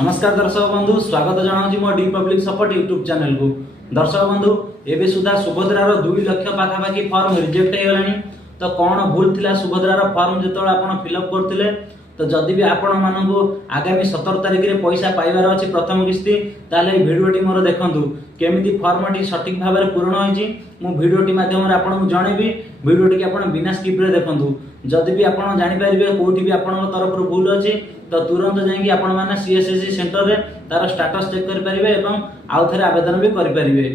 नमस्कार दर्शक बंधु स्वागत जनाऊँ मो D public support YouTube channel को। दर्शक बंधु एवं सुधा सुभद्रार 2 लाख पाखापाखि फॉर्म रिजेक्ट हो गलानी। तो कौन भूल थिला सुभद्रार फॉर्म जो आप फिलअप करते तो जदि भी आपण मानू आगामी 17 तारिख में पैसा पाइबार अच्छी प्रथम किस्ती ताले भिडियोटी मोर देखंतु केमिति फॉर्मटी सठिक भाव में पूरण होइछि मु भिडियोटी माध्यम आपको जनइबी। भिडियोटी आप बिना स्किप रे देखंतु जदि भी आप जानि परिबे कोठी भी आपण तरफ भूल अछि तो तुरंत जाइए आपण माने सीएससी सेंटर रे तार स्टेटस चेक कर परिबे एवं आउ थरे आवेदन भी कर परिबे।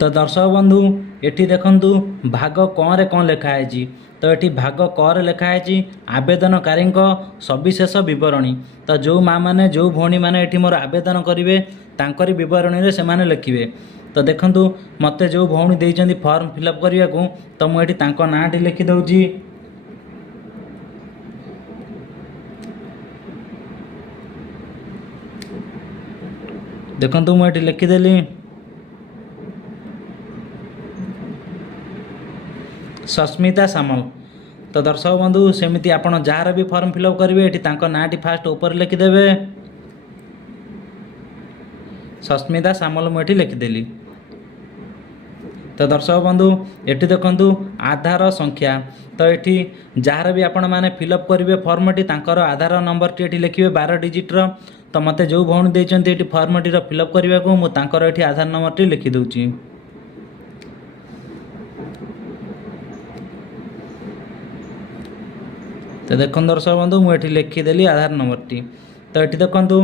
तो दर्शक बंधु एठी देखंतु भाग कौन रे कौन लिखा है। तो ये भाग क लिखा है आवेदनकारी सविशेष बरणी। तो जो माँ मैंने जो भौणी मैंने ये मोर आवेदन करेंगे तांकरी बरणी से मैंने लिखे। तो देखंतु मते जो भौणी देइचंदी फॉर्म फिलअप करने को तो मुझे नाटी लिखिदे। देखंतु मुझे लिखिदेली सस्मिता सामल। तो दर्शक बंधु सेमिति आपण जार भी फॉर्म फिलअप करेंगे ये नाटी फास्ट ऊपर लिखिदेवे सस्मिता सामल मुझे लिखिदेली। तो दर्शक बंधु एटी देखंतु आधार संख्या। तो ये जार भी आपण माने फिलअप करेंगे फॉर्मटी तांकर आधार नंबर टी लिखिए 12 डिजिट्र। तो मते जो भौणी देइचंती ये फॉर्मटी फिलअप करने को मु तांकर ये आधार नंबर टी लिखिदउची। तो देखो दर्शक बंधु मुझे लिखिदेली आधार नंबर टी। तो ये देखंतु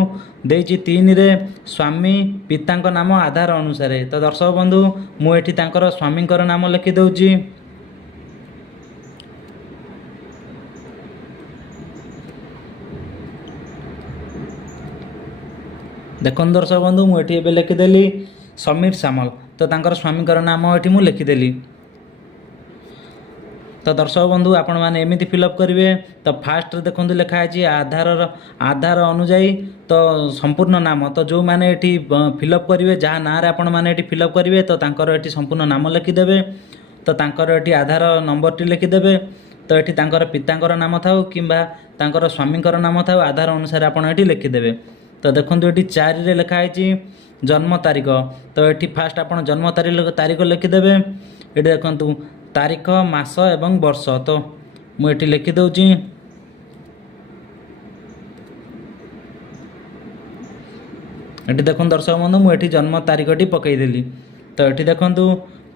देइची 3 रे स्वामी पिता नाम आधार अनुसार। तो दर्शक बंधु मुझे स्वामी नाम लिखिदउची। देखो दर्शक बंधु मुझे लिखिदेली समीर सामल। तो तांकर स्वामी नाम ये मुझे लिखिदेली। तो दर्शक बंधु आपण मैंने एमती फिलअप करेंगे। तो फास्ट देखो लिखा है आधार अनुजाई तो संपूर्ण नाम। तो जो मैंने ये फिलअप करेंगे जहाँ ना आपण मैंने ये फिलअप करेंगे तो तांकर ये संपूर्ण नाम लिखिदेवे। तो तांकर ये आधार नंबर टी लिखिदेवे। तो ये तांकर पितांकर नाम थाउ किंबा तांकर स्वामींकर नाम थाउ आधार अनुसार आपण ये लिखिदेवे। तो देखो ये 4 रे लिखा है जन्म तारीख। तो ये फास्ट आपण जन्म तारीख लिखिदेवे। ये देखो तारीख मास एवं वर्ष। तो मुझे लिखिदउची। ये देखो दर्शक बंधु मुझे जन्म तारीखटी पकईदेली। तो ये देखो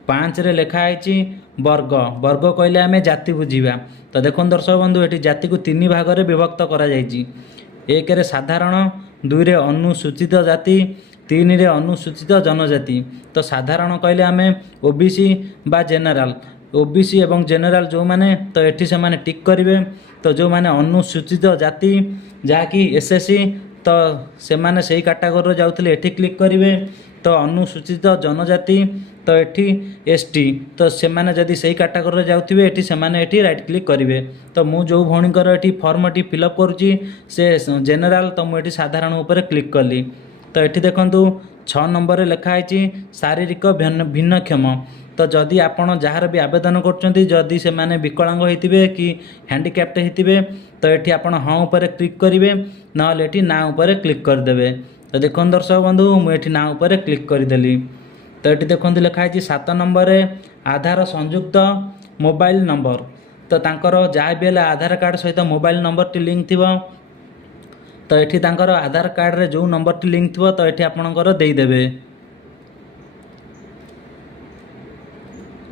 5 रे लिखा है वर्ग। वर्ग कहले आम जाति बुझा। तो देखो दर्शक बंधु ये जाति को 3 भाग में विभक्त करा जायछि। 1 रे साधारण, 2 रे अनुसूचित जाति, 3 रे अनुसूचित जनजाति। तो साधारण कहले आम ओबीसी बा जेनेराल। ओबीसी एवं जेनेराल जो माने तो ये से माने टिक करेंगे। तो जो माने अनुसूचित जाति जहाँकि एसएससी तो से माने सही कैटेगरी जाउथिले एठी क्लिक करेंगे। तो अनुसूचित जनजाति तो ये एसटी तो से माने जदि सही कैटेगरी जाउथिबे एठी से माने एठी राइट क्लिक करेंगे। तो मु जो भौणीकर एठी फॉर्मटी फिलअप करुच्ची से जेनेराल तो मुझे साधारण उपर क्लिक कली। तो ये देखंतु 6 नंबर लिखा है शारीरिक भिन्नक्षम। तो जदि आपण जार भी आवेदन करछंती जदि से माने विकलांग होइतिबे कि हैंडिकैप्ट होइतिबे तो ये आपण हाँ उपर क्लिक करेंगे ना ये ना उपर क्लिक करदे। तो देखो दर्शक बंधु मुझे ना उपर क्लिक करदेली। तो ये देखो लिखा है 7 नंबर आधार संयुक्त मोबाइल नंबर। तो तांकर जहाँ भी आधार कार्ड सहित मोबाइल नंबर टी लिंक थी। तो ये तांकर आधार कार्ड रे जो नंबर टी लिंक थी तो ये आपणकर देदेवे।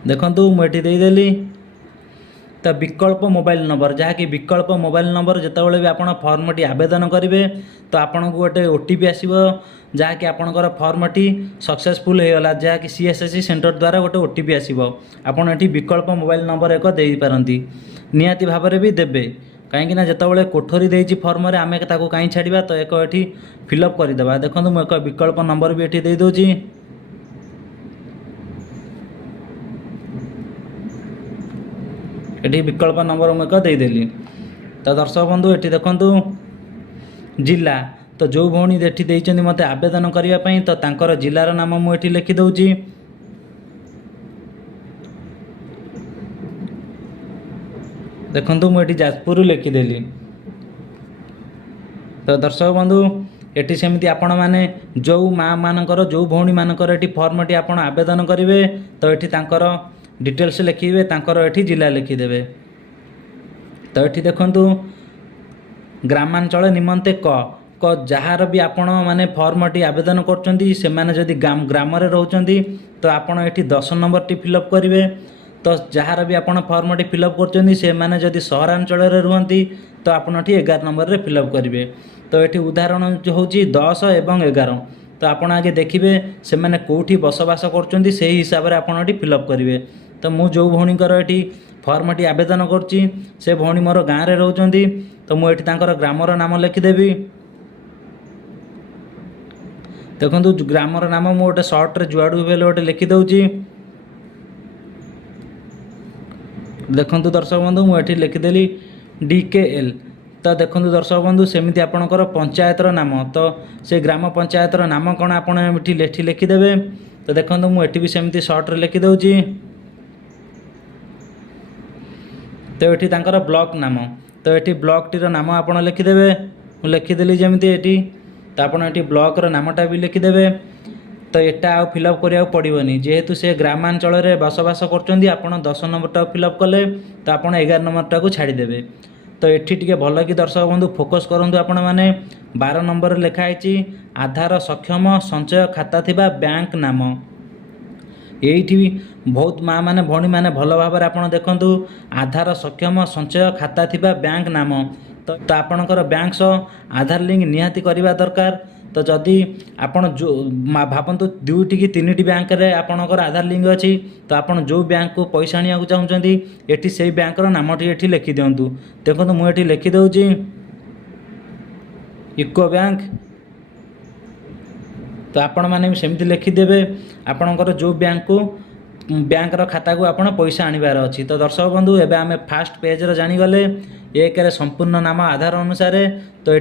देखंतु मुझे देदेली। तो विकल्प मोबाइल नंबर जहाँकि विकल्प मोबाइल नंबर जितेबाला भी आप फॉर्मटी आवेदन करेंगे तो आपन को गोटे ओटीपी आसो जहाँकि आपणकर फॉर्मटी सक्सेसफुल होगा जहाँकि सीएससी सेंटर द्वारा गोटे ओटीपी आसो। आपड़ ये विकल्प मोबाइल नंबर एक दे पारती निहाती भाव में भी देवे कहीं जितेबाला कोठरी देती फॉर्म रे आम कहीं छाड़ा तो एक ये फिलअप करदे। देखो मुझे एक विकल्प नंबर भी ये देदे। ये विकल्प नंबर मुझे देदेली। तो दर्शक बंधु ये देखंतु जिला। तो जो भौणी ये मत आवेदन करने तो तांकर जिलार नाम मुझे लिखिदउची। देखंतु मुझे जाजपुर लिखिदेली। तो दर्शक बंधु एटी सेमती आपण मैंने जो माँ मानकर जो भौणी मानकर एटी फर्मटी आपण आवेदन करेंगे तो ये तांकर डिटेल्स लिखिए तांकर एटी जिला लिखिदेवे। तो ये देखंतु ग्रामांचल निमंते क जार भी आपण माने फर्मटी आवेदन करछंती से माने जदि ग्राम रे रहउछंती तो आपण एटी 10 नंबर टी फिलअप करेंगे। तो जार भी आपण फर्मटी फिलअप करछंती से माने जदि सहरांचल रे रुहंती तो आपण एटी 11 नंबर रे फिलअप करेंगे। तो ये उदाहरण जो हूँ 10 एवं 11 तो आपण आगे देखिए से मैंने कौटी बसवास कर हिसाब से आपड़ ये फिलअप करेंगे। तो मु जो भौणीकर ये फर्मटी आवेदन करची से भौणी मोर गाँव में रोचंती तो मुझे ग्रामर नाम लिखिदेवी। देखो ग्रामर नाम मु गोटे सर्ट्रे जुआड़ू भी गोटे लिखिदे। देखो दर्शक बंधु मुझे लिखिदेली DKL। तो देखो दर्शक बंधु सेमती आपणकर पंचायतर नाम तो से ग्राम पंचायतर नाम कौन आप लिखिदेवे। तो देखो मुझे भी सेमती सर्ट्रे लिखिदे। तो ये तांकर ब्लॉक नाम तो ये ब्लॉक टीर नाम आप लिखिदेवे। लिखिदेली जमी ये तो आपड़ ये ब्लॉकर नामटा भी लिखिदेवे। तो यहाँ आउ फिलअप करा पड़ोनी जेहेतु से ग्रामांचल में बसवास कर 10 नंबरटा फिलअप कले तो आप 11 नंबरटा को छाड़देवे। तो ये टी भल कि दर्शक बंधु फोकस करूँ आपण मैंने 12 नंबर लिखाई आधार सक्षम संचय खाता थिबा बैंक नाम। ये बहुत माँ मैंने भौणी मैंने भल भाव आप देखु आधार सक्षम संचय खाता थिबा बैंक नाम। तो आपणकर बैंक सह आधार लिंक निहाती करवा दरकार। तो जदि आपण जो भावतु 2टी कि 3टी बैंक रे आपणकर आधार लिंक अच्छी तो आपण जो बैंक को पैसा आने चाहते ये से बैंकर नामटी ये लिखि दिंतु। देखो मुझे लिखिदे यूको बैंक। तो आपण मैंने सेमती लिखिदेवे आपणकर जो बैंक को बैंकर खाता को आपण पैसा आनिबार अच्छी। तो दर्शक बंधु एबे आमे फास्ट पेज रे जानिगले एक संपूर्ण नाम आधार अनुसार तो ये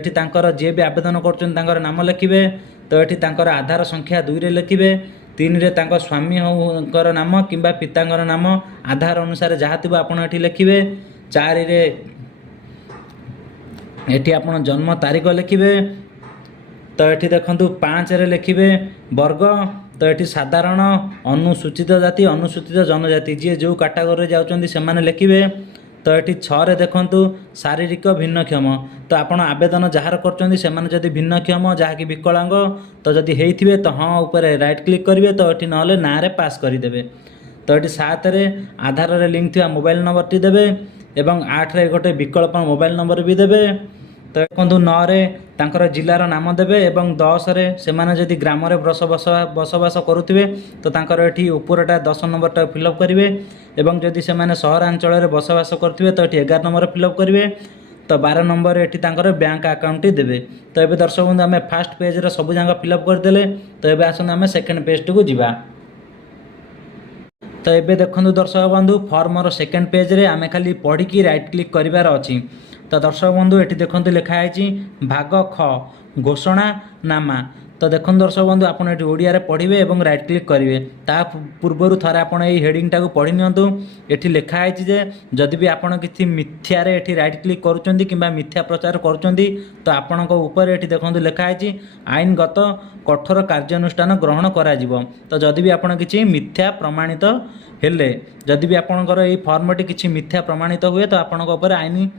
जी भी आवेदन कर नाम लिखे। तो ये आधार संख्या 2 रे लिखे 3 रे स्वामी नाम कि पिता नाम आधार अनुसार जहाँ थी आप लिखे 4 रे ये आप जन्म तारीख लिखे। तो ये देखु 5 रे लिखे वर्ग। तो ये साधारण अनुसूचित जाति अनुसूचित जनजाति जी जो कैटेगरी जाउछन्ती सेमाने लिखे। तो ये 6 रे देखंतु शारीरिक भिन्नक्षम। तो आपण आवेदन जार करछन्ती सेमाने जदि भिन्नक्षम जहाँकि विकलांग तो जदि हेइथिबे तो हाँ ऊपर राइट क्लिक करेंगे। तो ये ना ना रे पास करदेवे। तो ये 7 रे आधार रे लिंक थिबा मोबाइल नंबर टी देबे एवं 8 रे गोटे विकल्प मोबाइल नंबर भी देबे। तो देखो 9 रे तांकर जिलार नाम देबे एवं 10 रे सेमाने जदि ग्राम रे बसवास करुथिबे तो तांकर एठी ऊपरटा 10 नंबरटा फिलअप करेंगे। एवं जदि सेमाने सहरांचल रे बसवास करथिबे तो एठी 11 नंबर फिलअप करेंगे। तो 12 नंबर एठी तांकर बैंक अकाउंट देबे। तो एबे दर्शक बंधु आमे फास्ट पेज रे सब जांगा फिलअप करदेले। तो एबे आसन आमे सेकंड पेज को जिबा। तो एबे देखंतु दर्शक बंधु फॉर्म रो सेकंड पेज रे आमे खाली पढ़ी की राइट क्लिक करिवार अछि। तो दर्शक बंधु ये देखते लिखाई भाग ख घोषणा नामा। तो देखो दर्शक बंधु आप ओडिया पढ़े और राइट क्लिक करेंगे। ता पूर्वर थर आप हेडिंग टाक पढ़ी नियंतु। ये लिखाई जे जदि भी आप किसी मिथ्या रे एठी राइट क्लिक करुँच कि मिथ्या प्रचार करुँच तो आपण ये देखो लिखाई आईनगत कठोर कार्यानुष्ठान ग्रहण करा जिवो। तो जदि भी आप किसी मिथ्या प्रमाणित हेले जदि भी आपणकर ये फर्मटी किसी मिथ्या प्रमाणित हुए तो आपण आईन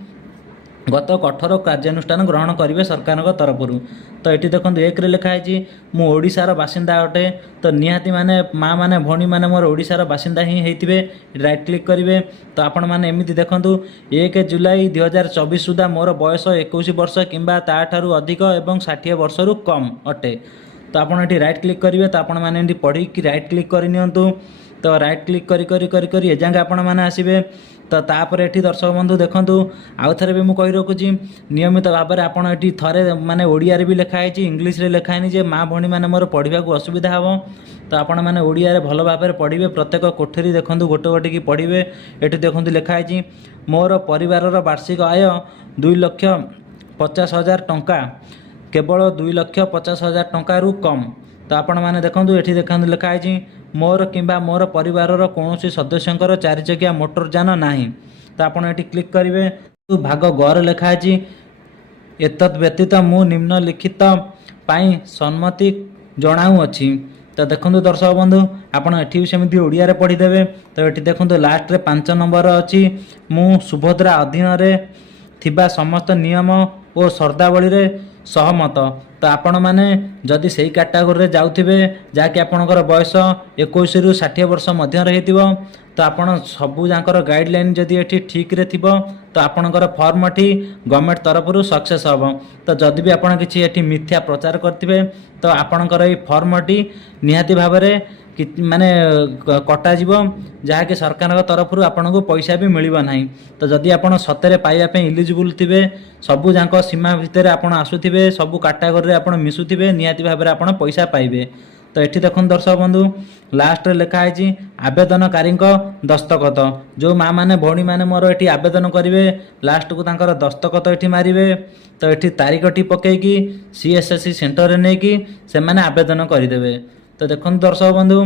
गत कठोर कार्यानुष्ठान ग्रहण करेंगे सरकार तरफ। तो ये देखो 1 रे लिखाई मु ओडिशार बासिंदा अटे। तो निहाती माने माँ माने भौणी माने मोर ओडिशार बासिंदा ही होइथिबे राइट क्लिक करेंगे। तो आपण माने एमिति देखंतु 1 जुलाई 2024 सुधा मोर बयस 21 वर्ष किंबा ताठारु अधिक एवं 60 वर्षरु कम अटे। तो आपण ये राइट क्लिक करेंगे। तो आपण माने एंटी पढ़ी कि राइट क्लिक करनियंतु। तो राइट क्लिक करी एजांगे आपण माने आसीबे। तो तापर ये दर्शक बंधु देखूँ आउ थे भी मुझे रखुची नियमित भाव में आपड़ ये थे माने ओडिया भी लिखाई इंग्लीश रे लिखाई जे माँ भौणी मैंने मोर पढ़ा असुविधा हे। तो आपण मैंने ओडिया भल भाव में पढ़े प्रत्येक कोठरी देखूँ गोटे गोटे की पढ़े। ये देखूँ लिखाई मोर परिवार वार्षिक आय 2,50,000 टंका केवल 2,50,000 टंकारु कम। तो आपण मैंने देखूँ ये देखूँ लिखाई मोर किंबा मोर परिवार कौन सदस्यंकर 4 चकिया मोटर जान नहीं। तो आप ये क्लिक करेंगे। भाग गर लिखाई एतद् व्यतीत मु निम्नलिखित पाई सम्मति जनाऊँगी। तो देखो दर्शक बंधु आपड़ एटी भी सेमती ओडिया रे पढ़ीदेवे। तो ये देखो लास्ट रे 5 नंबर अच्छी मु सुभद्रा अधीन रे थिबा समस्त नियम और शर्तावली रे सहमत। तो आपण मैंने जदि सही कैटेगोरी जाउथिबे जाकि आपणकर बयस 21 रु 60 वर्ष मध्य रहिथिबो तो आपण सबू जाकर गाइडलाइन जदि एठी ठीक रे थिबो तो आपणकर फॉर्म एठी गवर्नमेंट तरफ रु सक्सेस हबो। तो जदि भी आपण किछि एठी मिथ्या प्रचार करथिबे तो आपणकर ए फॉर्म एठी निहाती भाबरे माने कटा जीव जहाँकि सरकार तरफ आपन को पैसा भी मिल ना। तो जदि आपन सतरे पाइबा इलिजिबल थे सबू जाक सीमा भितर आपन आसुथिबे सबू कैटेगोरी आपन मिसुथिबे निहाती भाबरे आपन पैसा पाइबे। तो ये देखो दर्शक बंधु लास्ट रे लिखा है आवेदनकारी दस्तखत जो माँ मैंने भौणी मैंने मोर ये आवेदन करेंगे लास्ट को तांकर दस्तखत ये मारे। तो ये तारीखटी पकईकि CSSC सेंटर नहीं कि से मैंने आवेदन करदे। तो देखो दर्शक बंधु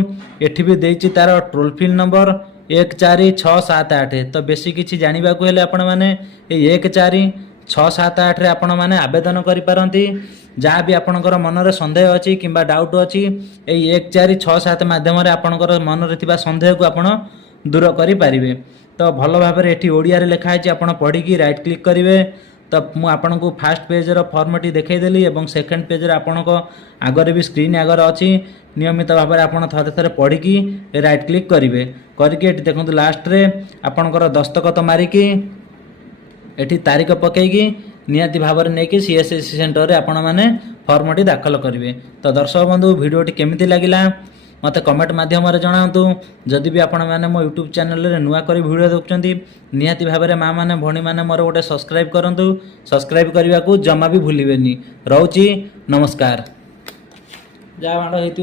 एठी भी देइछि तार टोल फ्री नंबर 14678। तो बेसी किछि जानिबा को हेले आपण माने ए 14678 रे आपण माने आवेदन करि पारंती। जहाँ भी आपणकर मनरे संदेह अच्छी कि डाउट अच्छी यही 1467 माध्यम आपणकर मनरे थिबा संदेह को आपण दूर करें। तो भल भाव ये ओडिया रे लिखा है आप पढ़ी राइट क्लिक करेंगे। तो मुझे आपन को फास्ट पेज रो फॉर्मेट देखईदेली और सेकेंड पेज रे आपन को आगरे भी स्क्रीन आगर अच्छी नियमित भाव में आपड़ थे थे पढ़ी राइट क्लिक करेंगे। करके देखो लास्ट रे आपणकर दस्तखत मारिकी एठी तारीख पकईकी निहाती भाव में नहीं कि CSSC सेंटर रे आपण मैंने फॉर्मटी दाखल करेंगे। तो दर्शक बंधु वीडियोटी केमिति लागिला मत कमेंट माध्यम जनातु। जदि भी आपण मैंने मो यूट्यूब चैनल रे नुआ करी वीडियो देखुछंती निहाती भाव में माँ मैंने भणी मैंने मोर गोटे सब्सक्राइब करंतु। सब्सक्राइब करने को जमा भी भूलिबेनी। रहउची नमस्कार। जा माड़ हेतु